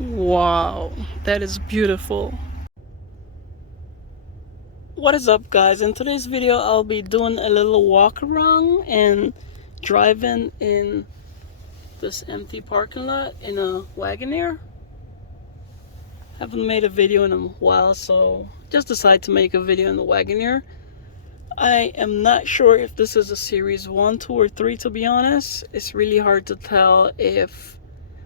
Wow, that is beautiful. What is up, guys? In today's video I'll be doing a little walk around and driving in this empty parking lot in a Wagoneer. Haven't made a video in a while, so just decided to make a video in the Wagoneer. I am not sure if this is a series 1, 2, or 3, to be honest. It's really hard to tell if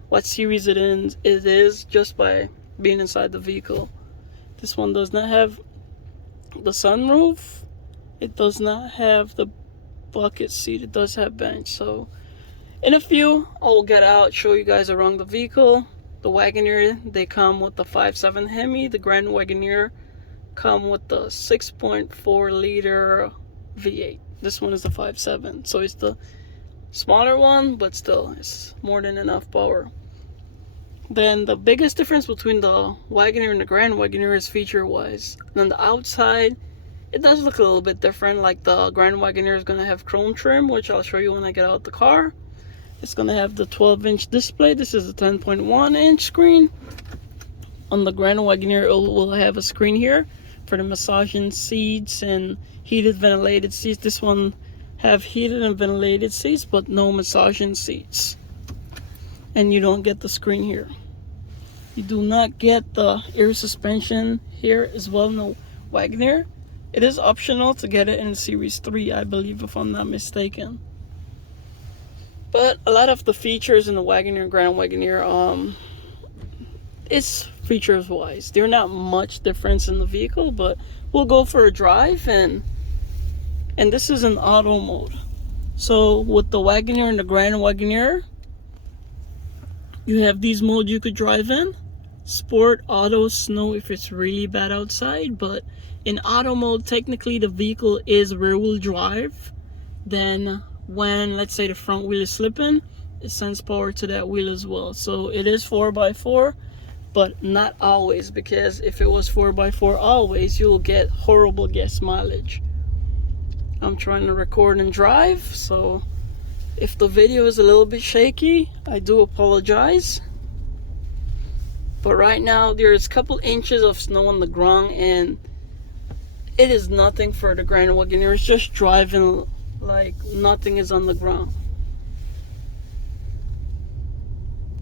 what series it is just by being inside the vehicle. This one does not have the sunroof. It does not have the bucket seat. It does have bench. So in a few, I'll get out, show you guys around the vehicle. The Wagoneer, they come with the 5.7 Hemi. The Grand Wagoneer come with the 6.4 liter V8. This one is the 5.7, so it's the smaller one, but still it's more than enough power. Then the biggest difference between the Wagoneer and the Grand Wagoneer is feature wise. Then the outside, it does look a little bit different. Like the Grand Wagoneer is going to have chrome trim, which I'll show you when I get out the car. It's going to have the 12-inch display. This is a 10.1-inch screen. On the Grand Wagoneer, it will have a screen here for the massaging seats and heated ventilated seats. This one have heated and ventilated seats, but no massaging seats. And you don't get the screen here. You do not get the air suspension here as well in the Wagoneer. It is optional to get it in Series 3, I believe, if I'm not mistaken. But a lot of the features in the Wagoneer, Grand Wagoneer, it's features wise. They're not much difference in the vehicle, but we'll go for a drive, and this is in auto mode. So with the Wagoneer and the Grand Wagoneer, you have these modes you could drive in: sport, auto, snow if it's really bad outside. But in auto mode, technically the vehicle is rear wheel drive. Then when, let's say, the front wheel is slipping, it sends power to that wheel as well. So it is 4x4, but not always, because if it was 4x4 always, you'll get horrible gas mileage. I'm trying to record and drive, so if the video is a little bit shaky, I do apologize. But right now there's a couple inches of snow on the ground, and it is nothing for the Grand Wagoneer. It's just driving like nothing is on the ground.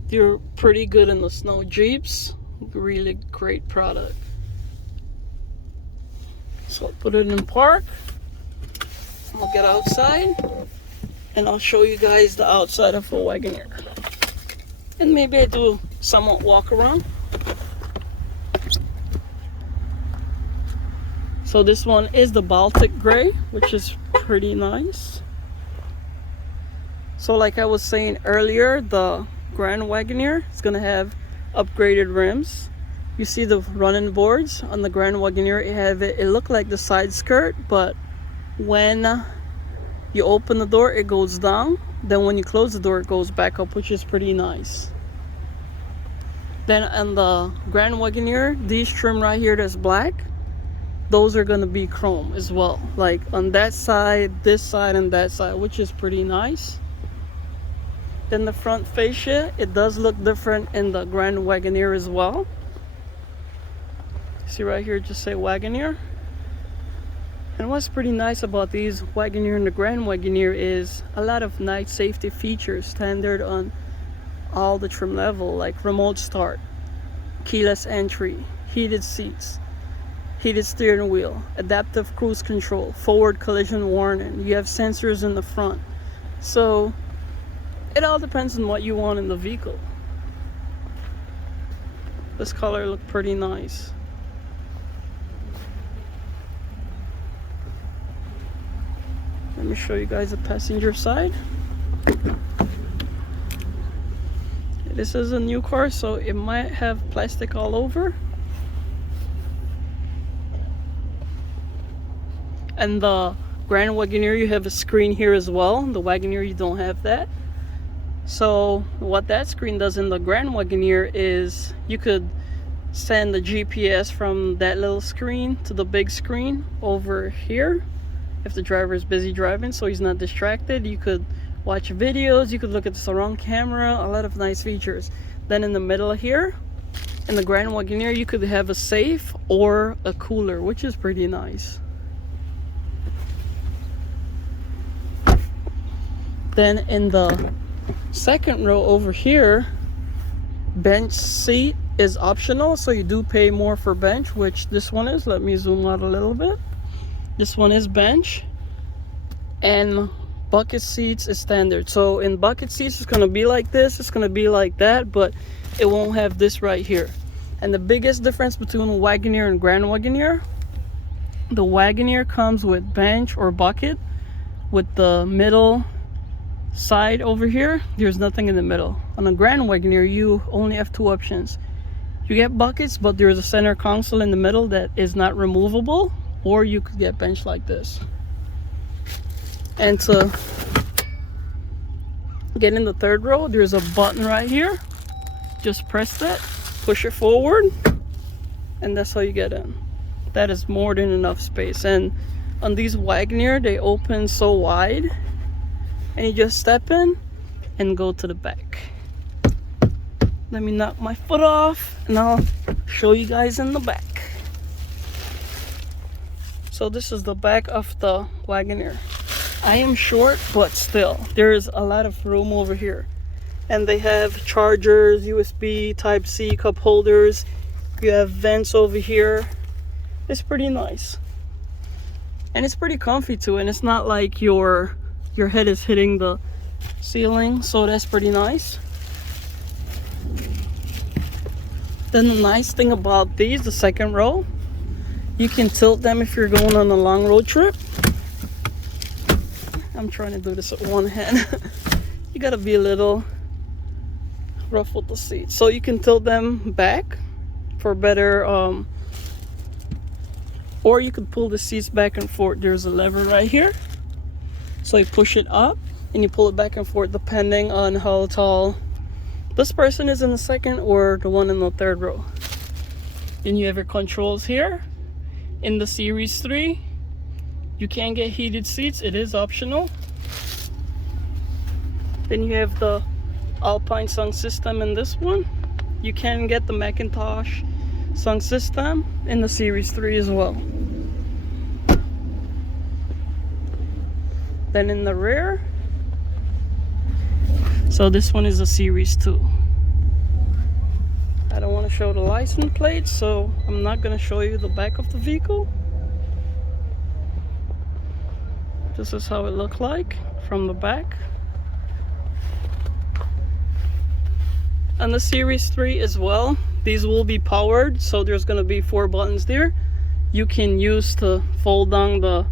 They're pretty good in the snow. Jeeps, really great product. So I'll put it in park. I'll get outside and I'll show you guys the outside of a Wagoneer. And maybe I do somewhat walk around. So this one is the Baltic Gray, which is pretty nice. So like I was saying earlier, the Grand Wagoneer is going to have upgraded rims. You see the running boards on the Grand Wagoneer. It looked like the side skirt, but when you open the door, it goes down. Then when you close the door, it goes back up, which is pretty nice. Then on the Grand Wagoneer, these trim right here that's black, those are going to be chrome as well. Like on that side, this side, and that side, which is pretty nice. Then the front fascia, it does look different in the Grand Wagoneer as well. See right here, just say Wagoneer. And what's pretty nice about these Wagoneer and the Grand Wagoneer is a lot of nice safety features standard on all the trim level, like remote start, keyless entry, heated seats, heated steering wheel, adaptive cruise control, forward collision warning. You have sensors in the front. So it all depends on what you want in the vehicle. This color looked pretty nice. Let me show you guys the passenger side. This is a new car, so it might have plastic all over. And the Grand Wagoneer, you have a screen here as well. The Wagoneer, you don't have that. So what that screen does in the Grand Wagoneer is you could send the GPS from that little screen to the big screen over here. If the driver is busy driving, so he's not distracted, you could watch videos, you could look at the surround camera, a lot of nice features. Then in the middle here, In the Grand Wagoneer, you could have a safe or a cooler, which is pretty nice. Then in the second row over here, bench seat is optional, so you do pay more for bench, which this one is. Let me zoom out a little bit. This one is bench, and bucket seats is standard. So in bucket seats, it's gonna be like this, it's gonna be like that, but it won't have this right here. And the biggest difference between Wagoneer and Grand Wagoneer, the Wagoneer comes with bench or bucket. With the middle side over here, there's nothing in the middle. On a Grand Wagoneer, you only have two options. You get buckets, but there's a center console in the middle that is not removable, or you could get bench like this. And to get in the third row, there's a button right here. Just press that, push it forward, and that's how you get in. That is more than enough space. And on these Wagoneer, they open so wide, and you just step in and go to the back. Let me knock my foot off and I'll show you guys in the back. So this is the back of the Wagoneer. I am short, but still, there's a lot of room over here. And they have chargers, USB, Type-C, cup holders. You have vents over here. It's pretty nice. And it's pretty comfy too, and it's not like your head is hitting the ceiling, so that's pretty nice. Then the nice thing about these, the second row, you can tilt them if you're going on a long road trip. I'm trying to do this with one hand. You gotta be a little rough with the seat. So you can tilt them back for better, or you could pull the seats back and forth. There's a lever right here. So you push it up and you pull it back and forth depending on how tall this person is in the second or the one in the third row. Then you have your controls here. In the Series 3, you can get heated seats. It is optional. Then you have the Alpine sound system in this one. You can get the Macintosh sound system in the Series 3 as well. Then in the rear, so this one is a Series 2. I don't want to show the license plate, so I'm not going to show you the back of the vehicle. This is how it looked like from the back. And the Series 3 as well, these will be powered, so there's going to be 4 buttons there you can use to fold down the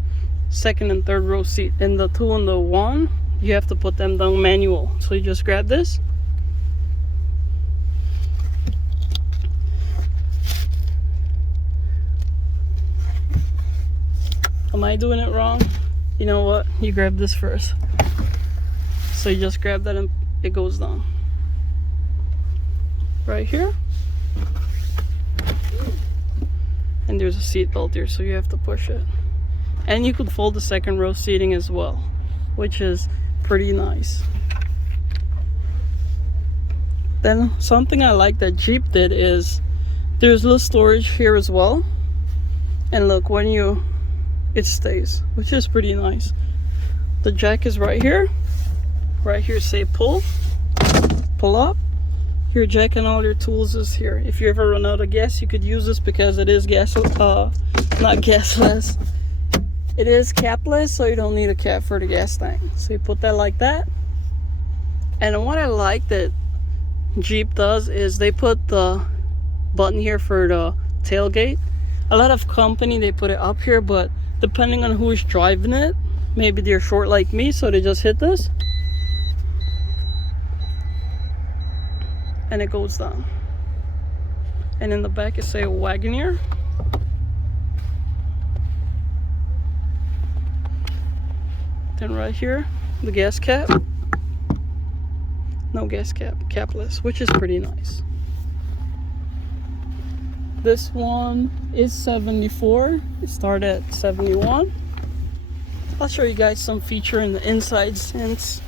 second and third row seat. In the 2 and the 1, you have to put them down manual. So you just grab this. Am I doing it wrong? You know what? You grab this first. So you just grab that and it goes down. Right here. And there's a seat belt here, so you have to push it. And you could fold the second row seating as well, which is pretty nice. Then something I like that Jeep did is there's a little storage here as well. And look, when it stays, which is pretty nice. The jack is right here. Right here say pull up. Your jack and all your tools is here. If you ever run out of gas, you could use this because it is not gasless. It is capless, so you don't need a cap for the gas tank. So you put that like that. And what I like that Jeep does is they put the button here for the tailgate. A lot of company, they put it up here, but depending on who is driving it, maybe they're short like me, so they just hit this. And it goes down. And in the back it say Wagoneer. Then right here, the gas cap. No gas cap, capless, which is pretty nice. This one is 74. It started at 71. I'll show you guys some feature in the inside since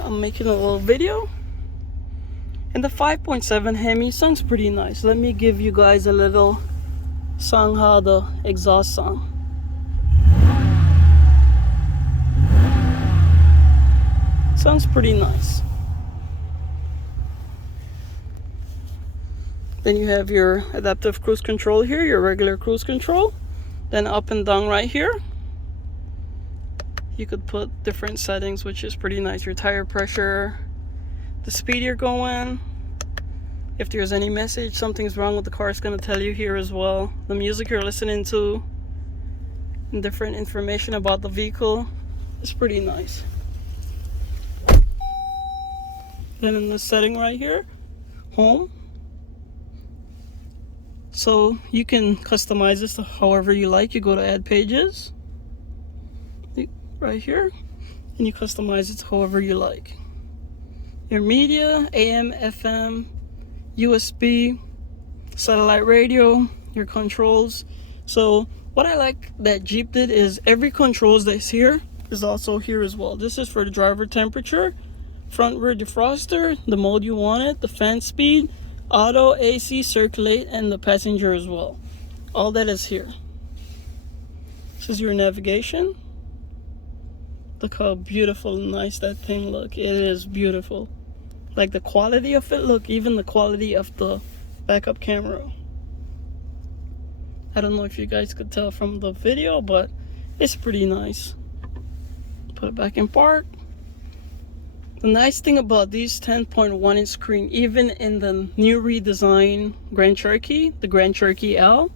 I'm making a little video. And the 5.7 Hemi sounds pretty nice. Let me give you guys a little song, how the exhaust song. Sounds pretty nice. Then you have your adaptive cruise control here, your regular cruise control. Then up and down right here, you could put different settings, which is pretty nice. Your tire pressure, the speed you're going. If there's any message, something's wrong with the car, it's going to tell you here as well. The music you're listening to, and different information about the vehicle. It's pretty nice. Then in the setting right here, home. So you can customize this however you like. You go to add pages right here, and you customize it however you like. Your media, AM, FM, USB, satellite radio, your controls. So what I like that Jeep did is every controls that's here is also here as well. This is for the driver temperature, front rear defroster, the mode you want it, the fan speed, auto, AC, circulate, and the passenger as well. All that is here. This is your navigation. Look how beautiful and nice that thing look. It is beautiful. Like the quality of it, look, even the quality of the backup camera. I don't know if you guys could tell from the video, but it's pretty nice. Put it back in park. The nice thing about these 10.1 inch screen, even in the new redesigned Grand Cherokee, the Grand Cherokee L,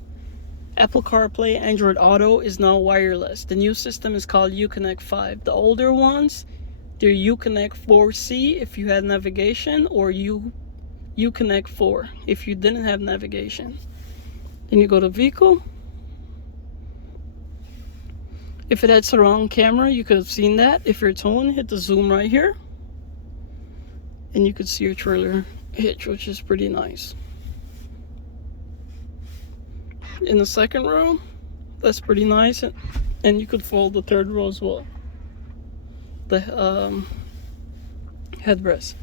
Apple CarPlay, Android Auto is now wireless. The new system is called Uconnect 5. The older ones, they're Uconnect 4C if you had navigation, or Uconnect 4 if you didn't have navigation. Then you go to vehicle. If it had surround camera, you could have seen that. If you're towing, hit the zoom right here, and you could see your trailer hitch, which is pretty nice. In the second row, that's pretty nice, and you could fold the third row as well, the headrest.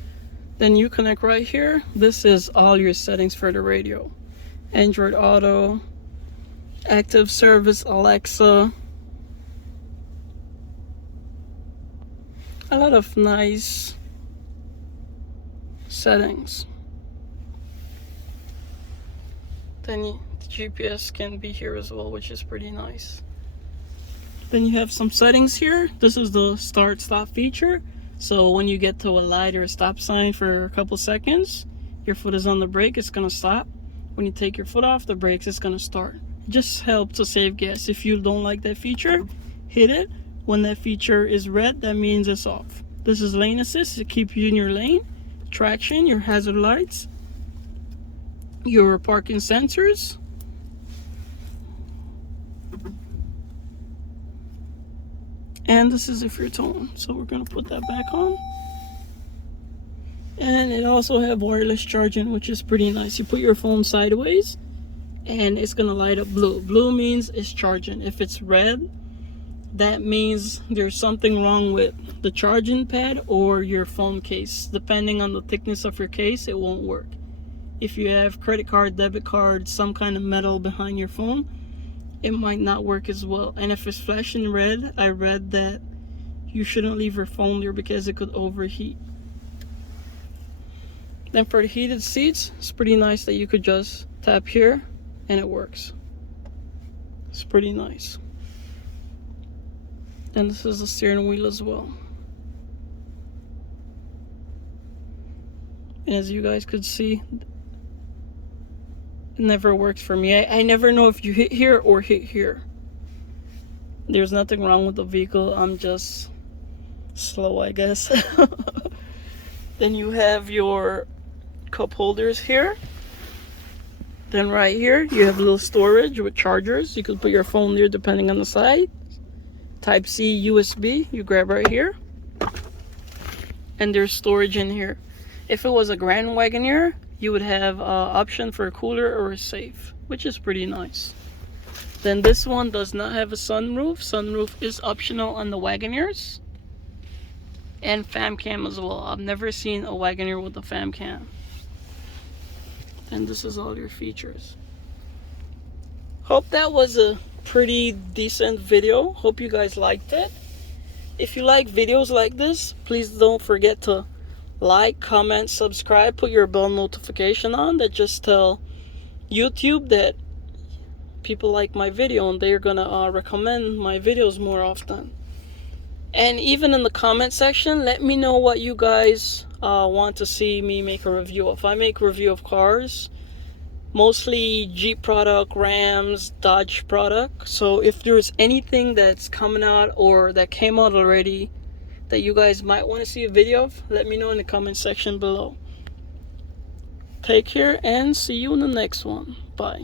Then you connect right here. This is all your settings for the radio: Android Auto, active service, Alexa. A lot of nice settings. Then the GPS can be here as well, which is pretty nice. Then you have some settings here. This is the start stop feature. So when you get to a light or a stop sign for a couple seconds, your foot is on the brake, it's gonna stop. When you take your foot off the brakes, it's gonna start. It just helps to save gas. If you don't like that feature, hit it. When that feature is red, that means it's off. This is lane assist to keep you in your lane. Traction, your hazard lights, your parking sensors, and this is if you're towing. So we're gonna put that back on. And it also have wireless charging, which is pretty nice. You put your phone sideways and it's gonna light up blue. Blue means it's charging. If it's red, that means there's something wrong with the charging pad or your phone case. Depending on the thickness of your case, it won't work. If you have credit card, debit card, some kind of metal behind your phone, it might not work as well. And if it's flashing red, I read that you shouldn't leave your phone there because it could overheat. Then for the heated seats, it's pretty nice that you could just tap here and it works. It's pretty nice. And this is the steering wheel as well. And as you guys could see, it never works for me. I never know if you hit here or hit here. There's nothing wrong with the vehicle. I'm just slow, I guess. Then you have your cup holders here. Then right here, you have a little storage with chargers. You could put your phone there depending on the side. Type C, USB, you grab right here. And there's storage in here. If it was a Grand Wagoneer, you would have an option for a cooler or a safe, which is pretty nice. Then this one does not have a sunroof. Sunroof is optional on the Wagoneers. And fam cam as well. I've never seen a Wagoneer with a fam cam. and this is all your features. Hope that was a pretty decent video. Hope you guys liked it. If you like videos like this, please don't forget to like, comment, subscribe, put your bell notification on that just tell YouTube that people like my video and they're gonna recommend my videos more often. And even in the comment section, let me know what you guys want to see me make a review of. I make a review of cars, mostly Jeep product, Rams, Dodge product. So if there's anything that's coming out or that came out already that you guys might want to see a video of, let me know in the comment section below. Take care and see you in the next one. Bye.